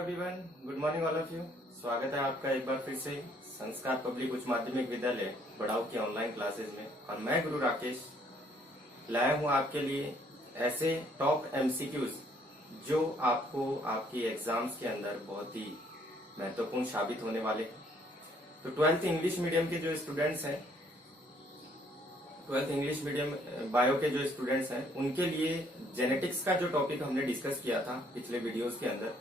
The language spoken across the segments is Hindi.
Everyone, good morning all of you. स्वागत है आपका एक बार फिर से संस्कार पब्लिक उच्च माध्यमिक विद्यालय बड़ाऊ की ऑनलाइन क्लासेस में। और मैं गुरु राकेश लाया हूँ आपके लिए ऐसे टॉप एमसीक्यूज जो आपको आपकी एग्जाम्स के अंदर बहुत ही महत्वपूर्ण साबित होने वाले हैं। तो 12th इंग्लिश मीडियम के जो स्टूडेंट्स हैं, 12th इंग्लिश मीडियम बायो के जो स्टूडेंट्स हैं, उनके लिए जेनेटिक्स का जो टॉपिक हमने डिस्कस किया था पिछले वीडियोस के अंदर,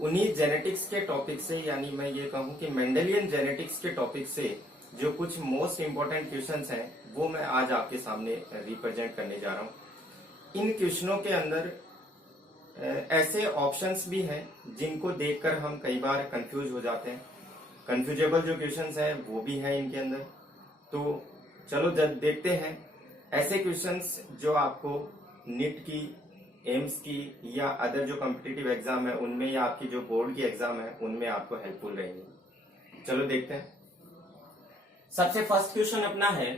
उन्हीं जेनेटिक्स के टॉपिक से, यानी मैं ये कहूँ कि मेंडेलियन जेनेटिक्स के टॉपिक से जो कुछ मोस्ट इंपोर्टेंट क्वेश्चंस हैं वो मैं आज आपके सामने रिप्रेजेंट करने जा रहा हूँ। इन क्वेश्चनों के अंदर ऐसे ऑप्शंस भी हैं जिनको देखकर हम कई बार कंफ्यूज हो जाते हैं। कंफ्यूजेबल जो क्वेश्चंस हैं वो भी हैं इनके अंदर। तो चलो जब देखते हैं ऐसे क्वेश्चंस जो आपको नीट की, एम्स की या अदर जो कॉम्पिटिटिव एग्जाम है उनमें, या आपकी जो बोर्ड की एग्जाम है उनमें आपको हेल्पफुल रहेंगे। चलो देखते हैं। सबसे फर्स्ट क्वेश्चन अपना है,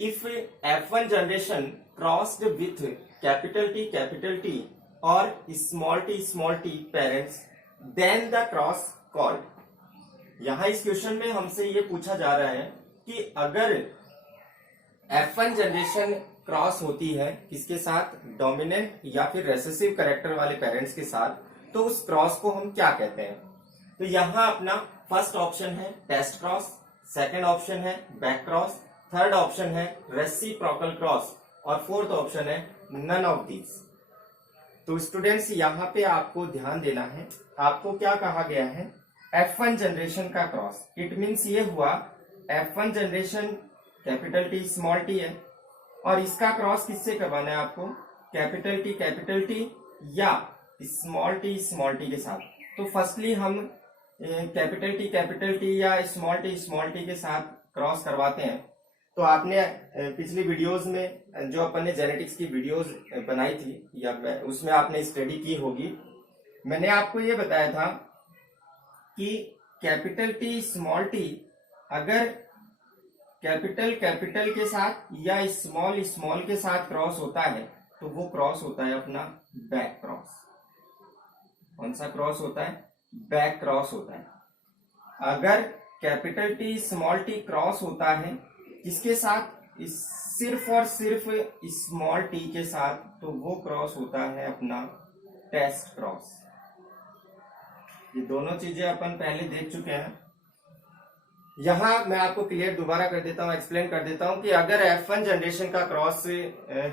if F1 generation crossed with capital T और small t parents, then the cross called. यहां इस क्वेश्चन में हमसे ये पूछा जा रहा है कि अगर F1 जनरेशन क्रॉस होती है किसके साथ, डोमिनेंट या फिर रेसेसिव कैरेक्टर वाले पेरेंट्स के साथ, तो उस क्रॉस को हम क्या कहते हैं। तो यहां अपना फर्स्ट ऑप्शन है टेस्ट क्रॉस, सेकंड ऑप्शन है बैक क्रॉस, थर्ड ऑप्शन है रेसिप्रोकल क्रॉस और फोर्थ ऑप्शन है नन ऑफ दीज। तो स्टूडेंट्स यहाँ पे आपको ध्यान देना है। आपको क्या कहा गया है, F1 जनरेशन का क्रॉस। इट मीन्स ये हुआ F1 generation capital T small t है और इसका क्रॉस किससे करवाना है आपको, कैपिटल T या स्मॉल t के साथ। तो फर्स्टली हम कैपिटल T या स्मॉल t के साथ क्रॉस करवाते हैं। तो आपने पिछली वीडियोस में जो अपन ने जेनेटिक्स की वीडियोस बनाई थी या उसमें आपने स्टडी की होगी। मैंने आपको ये बताया था कि कैपिटल T स्मॉल t अगर कैपिटल के साथ या स्मॉल के साथ क्रॉस होता है तो वो क्रॉस होता है अपना बैक क्रॉस। कौन सा क्रॉस होता है, बैक क्रॉस होता है। अगर capital T small t cross होता है किसके साथ, सिर्फ और सिर्फ स्मॉल t के साथ, तो वो क्रॉस होता है अपना टेस्ट क्रॉस। ये दोनों चीजें अपन पहले देख चुके हैं। यहां मैं आपको क्लियर दोबारा कर देता हूं, एक्सप्लेन कर देता हूं कि अगर F1 जनरेशन का क्रॉस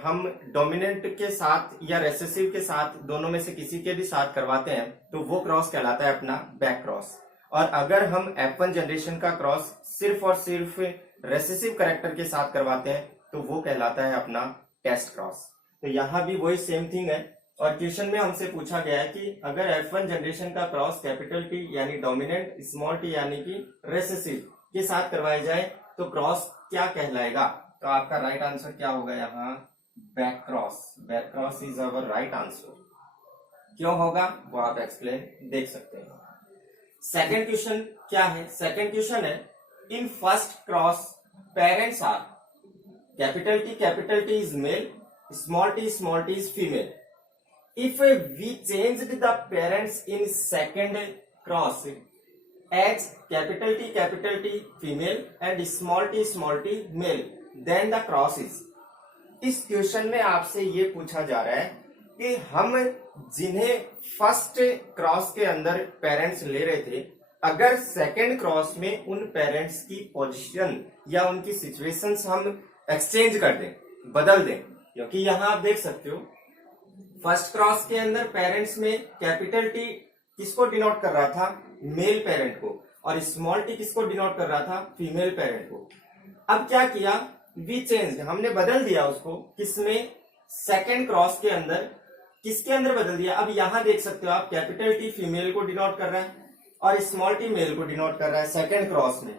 हम डोमिनेंट के साथ या रेसेसिव के साथ, दोनों में से किसी के भी साथ करवाते हैं तो वो क्रॉस कहलाता है अपना बैक क्रॉस। और अगर हम F1 जनरेशन का क्रॉस सिर्फ और सिर्फ रेसेसिव कैरेक्टर के साथ करवाते हैं तो वो कहलाता है अपना टेस्ट क्रॉस। तो यहाँ भी वही सेम थिंग है। और क्वेश्चन में हमसे पूछा गया है कि अगर F1 जनरेशन का क्रॉस कैपिटल T यानी डोमिनेंट, स्मॉल t यानी कि रेसेसिव के साथ करवाया जाए तो क्रॉस क्या कहलाएगा। तो आपका राइट आंसर क्या होगा यहाँ, back cross. Back cross is our right answer. क्यों होगा वो आप एक्सप्लेन देख सकते हैं। सेकेंड क्वेश्चन क्या है, सेकेंड क्वेश्चन है, in first cross parents are capital T is male, small t is female. If we changed the parents in second cross as capital T female and small t male, then the cross is। इस क्वेश्चन में आपसे ये पूछा जा रहा है कि हम जिन्हें फर्स्ट क्रॉस के अंदर पेरेंट्स ले रहे थे, अगर सेकंड क्रॉस में उन पेरेंट्स की पोजीशन या उनकी सिचुएशंस हम एक्सचेंज कर दें, बदल दें। क्योंकि यहां आप देख सकते हो फर्स्ट क्रॉस के अंदर पेरेंट्स में कैपिटल T किसको डिनोट कर रहा था, मेल पेरेंट को, और स्मॉल t किसको डिनोट कर रहा था, फीमेल पेरेंट को। अब क्या किया, वी चेंज, हमने बदल दिया उसको किसमें, सेकंड क्रॉस के अंदर। किसके अंदर बदल दिया, अब यहां देख सकते हो आप कैपिटल T फीमेल को डिनोट कर रहा है और स्मॉल t मेल को डिनोट कर रहा है सेकंड क्रॉस में।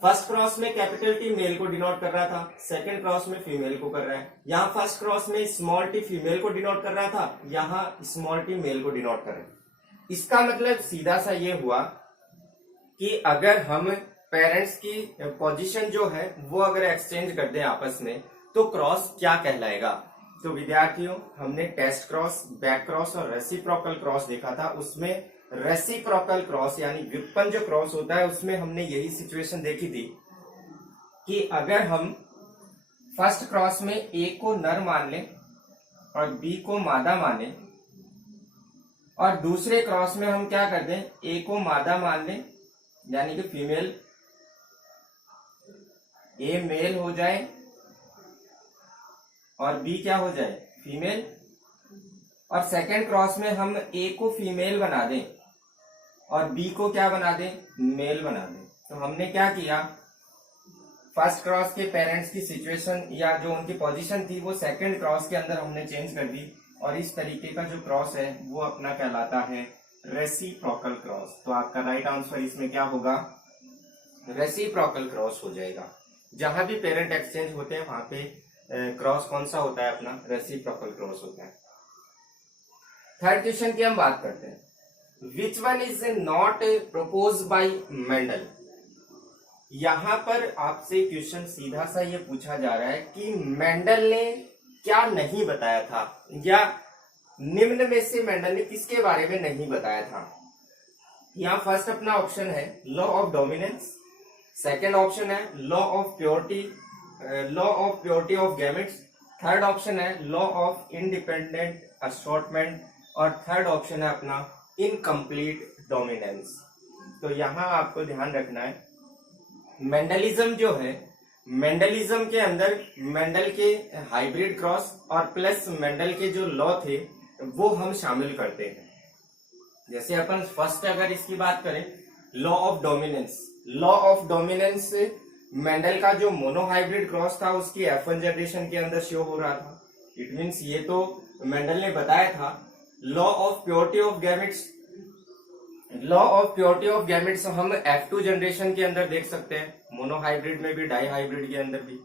फर्स्ट क्रॉस में कैपिटल T मेल को डिनोट कर रहा था, सेकंड क्रॉस में फीमेल को कर रहा है। यहाँ फर्स्ट क्रॉस में स्मॉल t फीमेल को डिनोट कर रहा था, यहाँ स्मॉल t मेल को डिनोट कर रहा है। इसका मतलब सीधा सा ये हुआ कि अगर हम पेरेंट्स की पोजीशन जो है वो अगर एक्सचेंज कर दें आपस में तो क्रॉस क्या कहलाएगा। तो विद्यार्थियों, हमने टेस्ट क्रॉस, बैक क्रॉस और रेसिप्रोकल क्रॉस देखा था। उसमें रेसिप्रोकल क्रॉस यानी व्युत्पन्न जो क्रॉस होता है, उसमें हमने यही सिचुएशन देखी थी कि अगर हम फर्स्ट क्रॉस में ए को नर मान लें और बी को मादा माने, और दूसरे क्रॉस में हम क्या कर दें, ए को मादा मान लें यानी कि फीमेल, ए मेल हो जाए और बी क्या हो जाए, फीमेल, और सेकेंड क्रॉस में हम ए को फीमेल बना दें और बी को क्या बना दें, मेल बना दें। तो हमने क्या किया, फर्स्ट क्रॉस के पेरेंट्स की सिचुएशन या जो उनकी पोजीशन थी वो सेकंड क्रॉस के अंदर हमने चेंज कर दी, और इस तरीके का जो क्रॉस है वो अपना कहलाता है रेसिप्रोकल क्रॉस। तो आपका राइट आंसर इसमें क्या होगा, रेसिप्रोकल क्रॉस हो जाएगा। जहां भी पेरेंट एक्सचेंज होते हैं वहां पे क्रॉस कौन सा होता है, अपना रेसिप्रोकल क्रॉस होता है। थर्ड क्वेश्चन की हम बात करते हैं, विच one is not propose by Mendel. यहां पर आपसे क्वेश्चन सीधा सा ये पूछा जा रहा है कि मेंडल ने क्या नहीं बताया था, या निम्न में से मेंडल ने किसके बारे में नहीं बताया था। यहाँ फर्स्ट अपना ऑप्शन है law of dominance, second option है law of purity of gametes, third option है लॉ ऑफ इंडिपेंडेंट असॉर्टमेंट, और थर्ड ऑप्शन है अपना इनकम्प्लीट डोमिनेंस। तो यहाँ आपको ध्यान रखना है, मेंडलिज्म जो है, मेंडलिज्म के अंदर मेंडल के हाइब्रिड क्रॉस और प्लस मेंडल के जो लॉ थे वो हम शामिल करते हैं। जैसे अपन फर्स्ट अगर इसकी बात करें, law of dominance, law of dominance Mendel का जो मोनोहाइब्रिड क्रॉस था उसकी F1 जनरेशन के अंदर शो हो रहा था। इट मीन्स ये तो मेंडल ने बताया था। Law of purity of gametes, law of purity of gametes हम F2 जनरेशन के अंदर देख सकते हैं, मोनोहाइब्रिड में भी डाई हाइब्रिड के अंदर भी।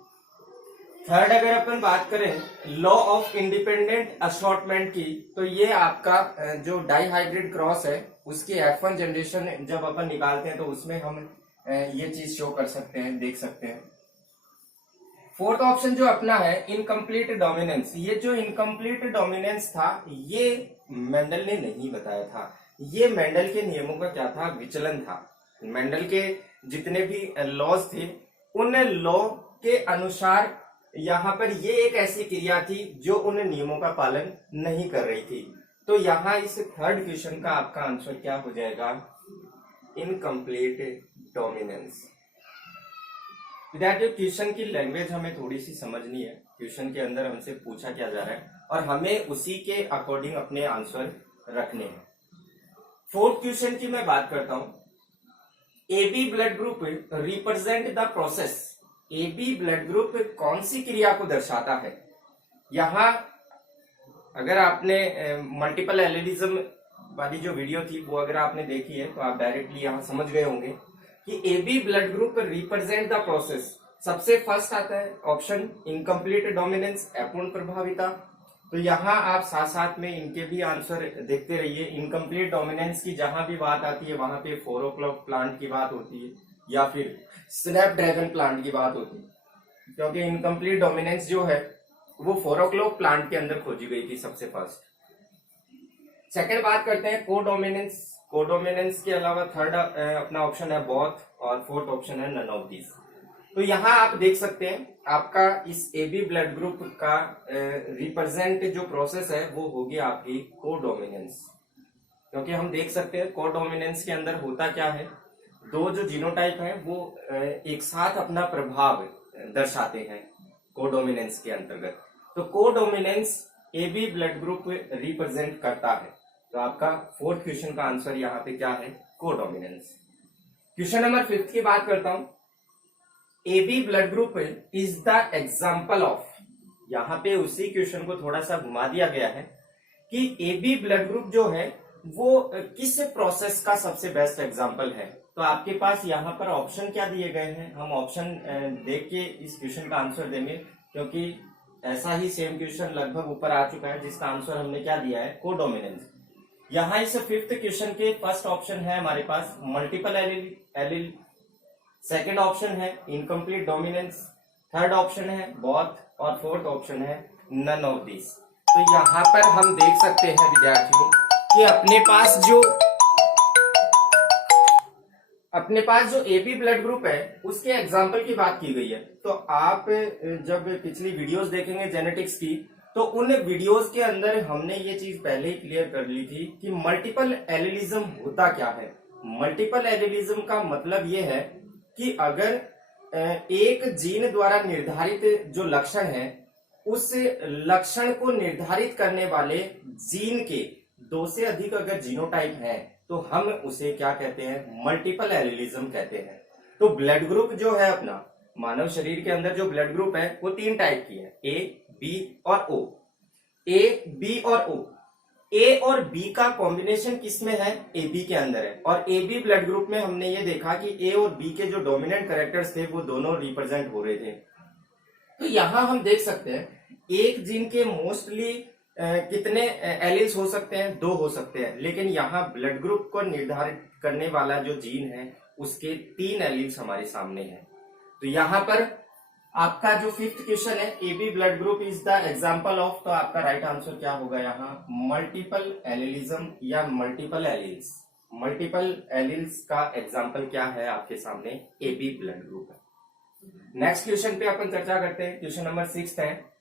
थर्ड अगर अपन बात करें लॉ ऑफ इंडिपेंडेंट असॉर्टमेंट की, तो ये आपका जो डाई हाइब्रिड क्रॉस है उसकी F1 जनरेशन जब अपन निकालते हैं तो उसमें हम ये चीज शो कर सकते हैं, देख सकते हैं। फोर्थ ऑप्शन जो अपना है इनकम्प्लीट डोमिनेंस, ये जो इनकम्प्लीट डोमिनेंस था ये मेंडल ने नहीं बताया था। ये मेंडल के नियमों का क्या था, विचलन था। मेंडल के जितने भी लॉज थे उन लॉ के अनुसार यहाँ पर ये एक ऐसी क्रिया थी जो उन नियमों का पालन नहीं कर रही थी। तो यहाँ इस थर्ड क्वेश्चन का आपका आंसर क्या हो जाएगा, इनकम्प्लीट डोमिनेंस। विद्यार्थियों, क्वेश्चन की लैंग्वेज हमें थोड़ी सी समझनी है, क्वेश्चन के अंदर हमसे पूछा क्या जा रहा है और हमें उसी के अकॉर्डिंग अपने आंसर रखने हैं। फोर्थ क्वेश्चन की मैं बात करता हूं, AB blood group represent the process. AB blood group कौन सी क्रिया को दर्शाता है। यहाँ अगर आपने मल्टीपल एलिडिज्म वाली जो वीडियो थी वो अगर आपने देखी है तो आप डायरेक्टली यहाँ समझ गए होंगे कि AB blood group represent the process. सबसे फर्स्ट आता है ऑप्शन इनकम्प्लीट डोमिनेंस, अपूर्ण प्रभाविता। तो यहाँ आप साथ साथ में इनके भी आंसर देखते रहिए। इनकम्प्लीट डोमिनेंस की जहां भी बात आती है वहां पे 4 o'clock प्लांट की बात होती है या फिर स्नैपड्रैगन प्लांट की बात होती है, क्योंकि इनकम्प्लीट डोमिनेंस जो है वो 4 o'clock प्लांट के अंदर खोजी गई थी सबसे फर्स्ट। सेकेंड बात करते हैं कोडोमिनेंस। कोडोमिनेंस के अलावा थर्ड अपना ऑप्शन है बोथ और फोर्थ ऑप्शन है नन ऑफ दिस। तो यहाँ आप देख सकते हैं आपका इस AB ब्लड ग्रुप का रिप्रेजेंट जो प्रोसेस है वो होगी आपकी कोडोमिनेंस, क्योंकि हम देख सकते हैं कोडोमिनेंस के अंदर होता क्या है, दो जो जीनोटाइप है वो एक साथ अपना प्रभाव दर्शाते हैं कोडोमिनेंस के अंतर्गत। तो codominance AB blood group represent करता है। तो आपका फोर्थ क्वेश्चन का आंसर यहाँ पे क्या है, कोडोमिनेंस। क्वेश्चन नंबर 5 की बात करता हूं, AB blood group is the example of. यहाँ पे उसी क्वेश्चन को थोड़ा सा घुमा दिया गया है कि AB ब्लड ग्रुप जो है वो किस प्रोसेस का सबसे बेस्ट एग्जाम्पल है। तो आपके पास यहाँ पर ऑप्शन क्या दिए गए हैं, हम ऑप्शन देख के इस क्वेश्चन का आंसर देंगे, क्योंकि ऐसा ही सेम क्वेश्चन लगभग ऊपर आ चुका है जिसका आंसर हमने क्या दिया है, कोडोमिनेंस। यहाँ इस फिफ्थ क्वेश्चन के फर्स्ट ऑप्शन है हमारे पास मल्टीपल एलिल, सेकेंड ऑप्शन है इनकम्प्लीट डोमिनेंस, थर्ड ऑप्शन है बोथ और फोर्थ ऑप्शन है नन ऑफ दिस। तो यहाँ पर हम देख सकते हैं विद्यार्थियों कि अपने पास जो एबी ब्लड ग्रुप है उसके एग्जाम्पल की बात की गई है। तो आप जब पिछली वीडियोस देखेंगे जेनेटिक्स की, तो उन वीडियोस के अंदर हमने ये चीज पहले ही क्लियर कर ली थी कि मल्टीपल एलिलिज्म होता क्या है। मल्टीपल एलिलिज्म का मतलब ये है कि अगर एक जीन द्वारा निर्धारित जो लक्षण है, उस लक्षण को निर्धारित करने वाले जीन के दो से अधिक अगर जीनोटाइप है तो हम उसे क्या कहते हैं, मल्टीपल एलिलिज्म कहते हैं। तो ब्लड ग्रुप जो है अपना मानव शरीर के अंदर जो ब्लड ग्रुप है वो 3 टाइप की है, ए, बी और ओ। ए, बी और ओ। ए और बी का कॉम्बिनेशन किसमें है, ए बी के अंदर है। और ए बी ब्लड ग्रुप में हमने ये देखा कि ए और बी के जो डोमिनेंट कैरेक्टर्स थे वो दोनों रिप्रेजेंट हो रहे थे। तो यहां हम देख सकते हैं एक जीन के मोस्टली कितने एलील्स हो सकते हैं, 2 हो सकते हैं, लेकिन यहाँ ब्लड ग्रुप को निर्धारित करने वाला जो जीन है उसके 3 एलील्स हमारे सामने हैं। तो यहाँ पर आपका जो 5th क्वेश्चन है, AB blood group is the example of, तो आपका राइट आंसर क्या होगा यहाँ, मल्टीपल एलिलिज्म या मल्टीपल एलील्स। मल्टीपल एलील्स का एग्जांपल क्या है आपके सामने, एबी ब्लड ग्रुप है। नेक्स्ट क्वेश्चन पे अपन चर्चा करते हैं। क्वेश्चन नंबर 6 है,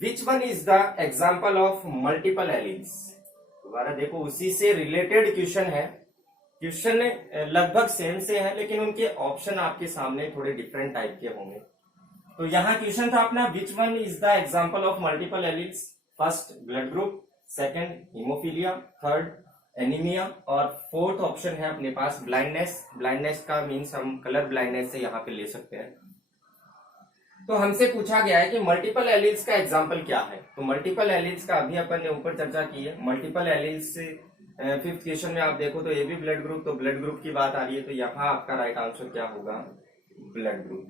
which one is the example of multiple alleles. दोबारा देखो, उसी से रिलेटेड क्वेश्चन है। क्वेश्चन लगभग सेम से है लेकिन उनके ऑप्शन आपके सामने थोड़े डिफरेंट टाइप के होंगे। तो यहाँ क्वेश्चन था अपना, विच one is the example of multiple alleles. First blood group, second haemophilia, third anaemia और फोर्थ ऑप्शन है अपने पास ब्लाइंडनेस। ब्लाइंडनेस का मीन्स हम कलर ब्लाइंडनेस से यहाँ पे ले सकते हैं। तो हमसे पूछा गया है कि मल्टीपल एलील्स का एग्जाम्पल क्या है। तो मल्टीपल एलील्स का अभी अपन ने ऊपर चर्चा की है। मल्टीपल एलील्स से 5th क्वेश्चन में आप देखो तो एबी ब्लड ग्रुप, तो ब्लड ग्रुप की बात आ रही है, तो यहाँ आपका राइट आंसर क्या होगा, ब्लड ग्रुप।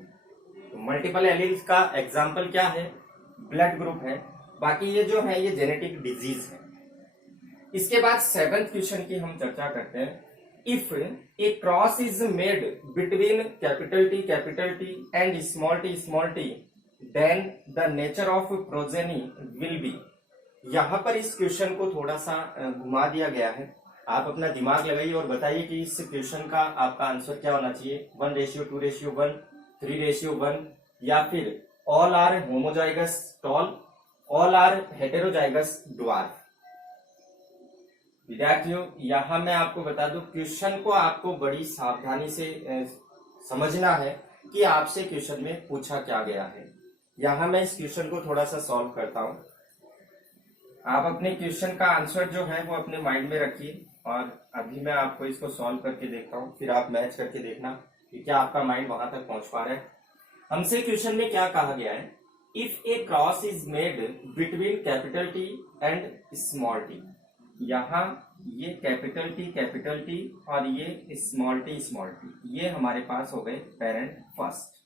तो मल्टीपल एलील्स का एग्जाम्पल क्या है, ब्लड ग्रुप है। बाकी ये जो है ये जेनेटिक डिजीज है। इसके बाद 7th क्वेश्चन की हम चर्चा करते हैं। If a cross is made between capital T and small t, then the nature of progeny will be। यहाँ पर इस क्वेश्चन को थोड़ा सा घुमा दिया गया है। आप अपना दिमाग लगाइए और बताइए कि इस क्वेश्चन का आपका आंसर क्या होना चाहिए, 1:2:1, 3:1, या फिर all are homozygous tall, all are heterozygous dwarf. विद्यार्थियों, यहां मैं आपको बता दूं, क्वेश्चन को आपको बड़ी सावधानी से समझना है कि आपसे क्वेश्चन में पूछा क्या गया है। यहां मैं इस क्वेश्चन को थोड़ा सा सॉल्व करता हूं। आप अपने क्वेश्चन का आंसर जो है वो अपने माइंड में रखिए और अभी मैं आपको इसको सॉल्व करके देखता हूं, फिर आप मैच करके देखना कि क्या आपका माइंड वहां तक पहुंच पा रहा है। हमसे क्वेश्चन में क्या कहा गया है, if a cross is made between capital T and small T. यहाँ ये कैपिटल टी और ये स्मॉल टी, ये हमारे पास हो गए पेरेंट फर्स्ट।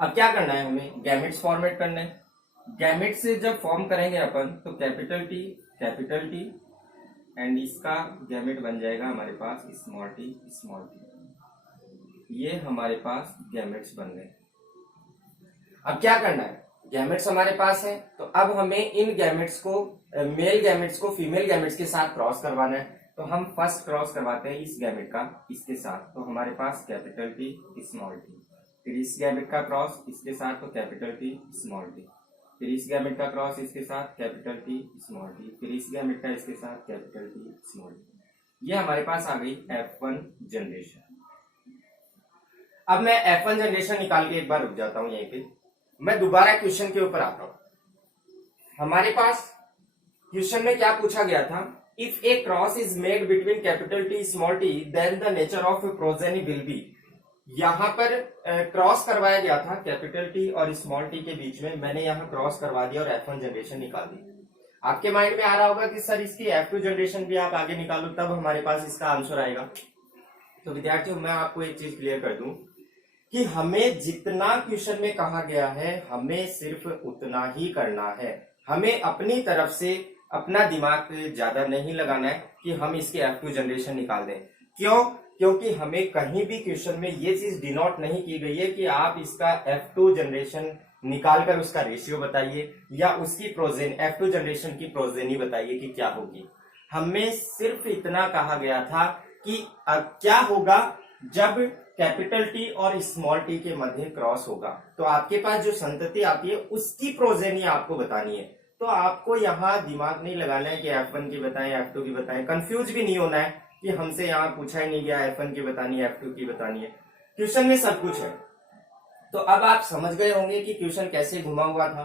अब क्या करना है, हमें गैमेट्स फॉर्मेट करना है। गैमेट्स से जब फॉर्म करेंगे अपन तो कैपिटल टी एंड इसका गैमेट बन जाएगा हमारे पास स्मॉल टी। ये हमारे पास गैमेट्स बन गए। अब क्या करना है, गैमेट्स हमारे पास है तो अब हमें इन गैमेट्स को, मेल गैमेट्स को फीमेल गैमेट्स के साथ क्रॉस करवाना है। तो हम फर्स्ट क्रॉस करवाते हैं इस गैमेट का इसके साथ, तो हमारे पास कैपिटल टी स्मॉल टी, फिर इस गैमेट का क्रॉस इसके साथ तो कैपिटल टी स्मॉल टी, फिर इस गैमेट का क्रॉस इसके साथ कैपिटल टी स्मॉल टी, फिर इस गैमेट का इसके साथ कैपिटल टी स्मॉल टी। ये हमारे पास आ गई F1 जनरेशन। अब मैं F1 जनरेशन निकाल के एक बार रुक जाता हूं यहीं पे, मैं दोबारा क्वेश्चन के ऊपर आता हूं। हमारे पास क्वेश्चन में क्या पूछा गया था, if a cross is made between capital T small T then the nature of progeny will be. यहां पर क्रॉस करवाया गया था कैपिटल टी और स्मॉल टी के बीच में, मैंने यहां क्रॉस करवा दिया और F1 जनरेशन निकाल दी। आपके माइंड में आ रहा होगा कि सर इसकी F2 जनरेशन भी आप आगे निकालो तब हमारे पास इसका आंसर आएगा। तो विद्यार्थियों, मैं आपको एक चीज क्लियर कर दूं कि हमें जितना क्वेश्चन में कहा गया है हमें सिर्फ उतना ही करना है। हमें अपनी तरफ से अपना दिमाग ज्यादा नहीं लगाना है कि हम इसके F2 जनरेशन निकाल दें। क्यों? क्योंकि हमें कहीं भी क्वेश्चन में ये चीज डिनोट नहीं की गई है कि आप इसका F2 जनरेशन निकाल कर उसका रेशियो बताइए, या उसकी प्रोजेन F2 जनरेशन की प्रोजेनी बताइए कि क्या होगी। हमें सिर्फ इतना कहा गया था कि क्या होगा जब कैपिटल टी और स्मॉल टी के मध्य क्रॉस होगा, तो आपके पास जो संतति आती है उसकी प्रोजेनी आपको बतानी है। तो आपको यहाँ दिमाग नहीं लगाना है कि F1 की बताएं, F2 की बताएं, कंफ्यूज भी नहीं होना है कि हमसे यहाँ पूछा ही नहीं गया F1 की बतानी है, F2 की बतानी है। क्वेश्चन में सब कुछ है। तो अब आप समझ गए होंगे कि क्वेश्चन कैसे घुमा हुआ था।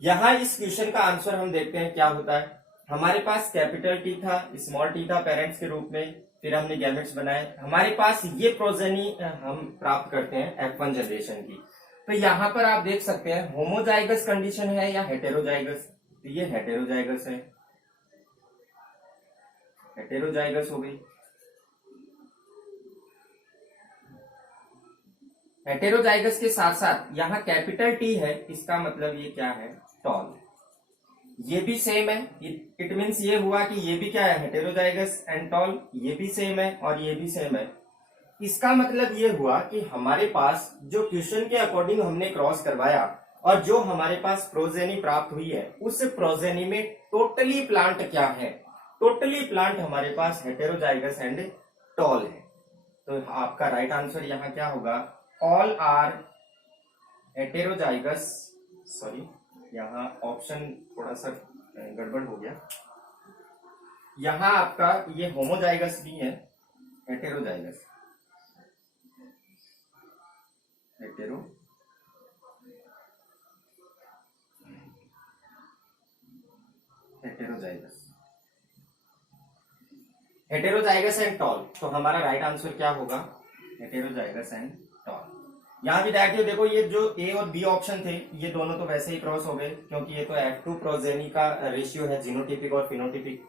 यहाँ इस क्वेश्चन का आंसर हम देखते हैं क्या होता है। हमारे पास कैपिटल टी था, स्मॉल टी था पेरेंट्स के रूप में, फिर हमने गैमेट्स बनाए, हमारे पास ये प्रोजेनी हम प्राप्त करते हैं F1 जनरेशन की। तो यहाँ पर आप देख सकते हैं होमोजाइगस कंडीशन है या हेटेरोजाइगस, तो ये हेटेरोजाइगस है, हेटेरोजाइगस हो गई। हेटेरोजाइगस के साथ साथ यहाँ कैपिटल टी है, इसका मतलब ये क्या है, टॉल। ये भी सेम है, इट मीन्स ये हुआ कि ये भी क्या है, हेटेरोजाइगस एंड टॉल, ये भी सेम है और ये भी सेम है। इसका मतलब ये हुआ कि हमारे पास जो क्वेश्चन के अकॉर्डिंग हमने क्रॉस करवाया और जो हमारे पास प्रोजेनी प्राप्त हुई है, उस प्रोजेनी में टोटली प्लांट क्या है, टोटली प्लांट हमारे पास हेटेरोजाइगस एंड टॉल है। तो आपका राइट आंसर यहाँ क्या होगा, ऑल आर हेटेरोजाइगस। सॉरी, यहाँ ऑप्शन थोड़ा सा गड़बड़ हो गया। यहाँ आपका ये होमोजाइगस भी है, heterozygous, heterozygous, heterozygous and tall. तो हमारा राइट आंसर क्या होगा, हेटेरोजाइगस एंड टॉल। यहाँ विद्यार्थियों देखो, ये जो ए और बी ऑप्शन थे ये दोनों तो वैसे ही क्रॉस हो गए, क्योंकि ये तो F2 प्रोजेनी का रेशियो है, जीनोटिपिक और फिनोटिपिक।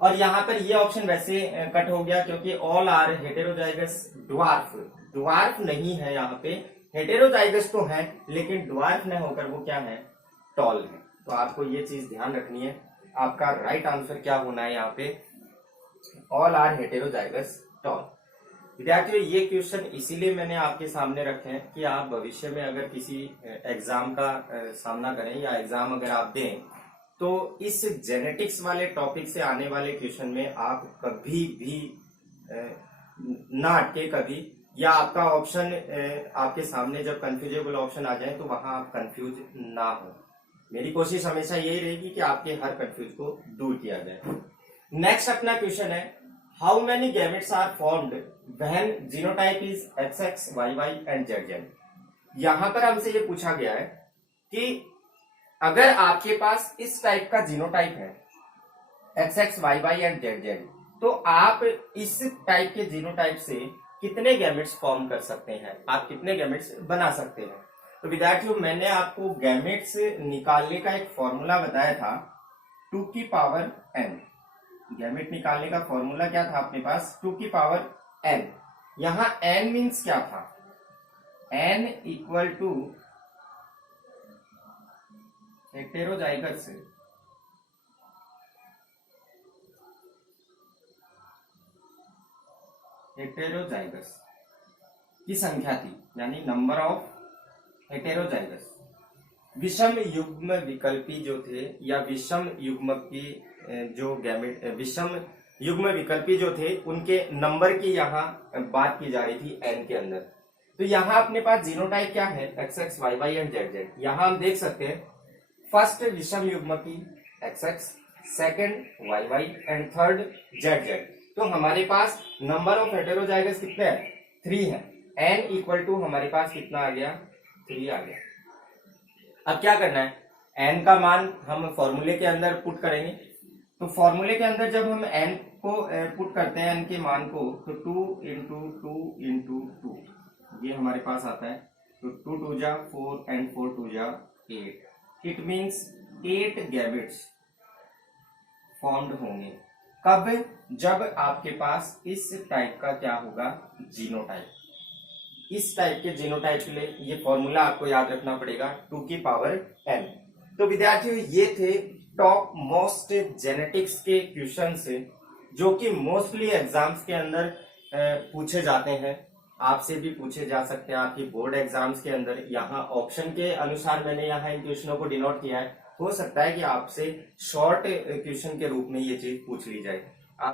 और यहाँ पर ये ऑप्शन वैसे कट हो गया क्योंकि all are heterozygous dwarf, dwarf नहीं है यहाँ पे, हेटेरोजाइगस तो है लेकिन ड्वार्फ न होकर वो क्या है, टॉल है। तो आपको ये चीज ध्यान रखनी है। आपका राइट आंसर क्या होना है यहाँ पे, ऑल आर हेटेरोजाइगस टॉल। विद्यार्थियों ये क्वेश्चन इसीलिए मैंने आपके सामने रखे हैं कि आप भविष्य में अगर किसी एग्जाम का सामना करें या एग्जाम अगर आप दें, तो इस जेनेटिक्स वाले टॉपिक से आने वाले क्वेश्चन में आप कभी भी ना अटके कभी, या आपका ऑप्शन आपके सामने जब कंफ्यूजेबल ऑप्शन आ जाए तो वहां आप कंफ्यूज ना हो। मेरी कोशिश हमेशा यही रहेगी कि आपके हर कंफ्यूज को दूर किया जाए। नेक्स्ट अपना क्वेश्चन है, how many gametes are formed when genotype is XX, YY and ZZ। यहां पर हमसे ये पूछा गया है कि अगर आपके पास इस टाइप का जीनोटाइप है XX, YY एंड ZZ, तो आप इस टाइप के जीनोटाइप से कितने गैमेट्स फॉर्म कर सकते हैं, आप कितने गैमेट्स बना सकते हैं। तो विद्यार्थियों मैंने आपको गैमेट्स निकालने का एक फॉर्मूला बताया था, 2 की पावर n। गैमेट निकालने का फॉर्मूला क्या था अपने पास, 2 की पावर n। यहां n मीन्स क्या था, n equal to heterozygous, heterozygous की संख्या थी, यानी नंबर ऑफ हेटेरोजाइगस। विषम युग्म विकल्पी जो थे, या विषम युग्म की जो गैमेट, विषम युग्म विकल्पी जो थे उनके नंबर की यहाँ बात की जा रही थी n के अंदर। तो यहाँ अपने पास जीनोटाइप क्या है, XX, YY एंड ZZ। यहाँ हम देख सकते हैं फर्स्ट विषम युग्म की XX, second YY and third ZZ। तो हमारे पास नंबर ऑफ हेटेरोजाइगस कितने हैं, 3 है। n इक्वल टू हमारे पास कितना आ गया, 3 आ गया। अब क्या करना है, n का मान हम फॉर्मूले के अंदर पुट करेंगे। तो फॉर्मूले के अंदर जब हम n को पुट करते हैं, n के मान को, तो 2 इंटू 2 इंटू 2 ये हमारे पास आता है। तो 2 2 जा 4 एंड 4 2 जा 8। इट मीन्स 8 गैमेट्स फॉर्म्ड होंगे। कब, जब आपके पास इस टाइप का क्या होगा, जीनोटाइप। इस टाइप के जीनोटाइप के लिए ये फॉर्मूला आपको याद रखना पड़ेगा, 2 की पावर n। तो विद्यार्थियों ये थे टॉप मोस्ट जेनेटिक्स के क्वेश्चन जो कि मोस्टली एग्जाम्स के अंदर पूछे जाते हैं। आपसे भी पूछे जा सकते हैं आपकी बोर्ड एग्जाम्स के अंदर। यहाँ ऑप्शन के अनुसार मैंने यहाँ इन क्वेश्चनों को डिनोट किया है। हो सकता है कि आपसे शॉर्ट क्वेश्चन के रूप में ये चीज पूछ ली जाए।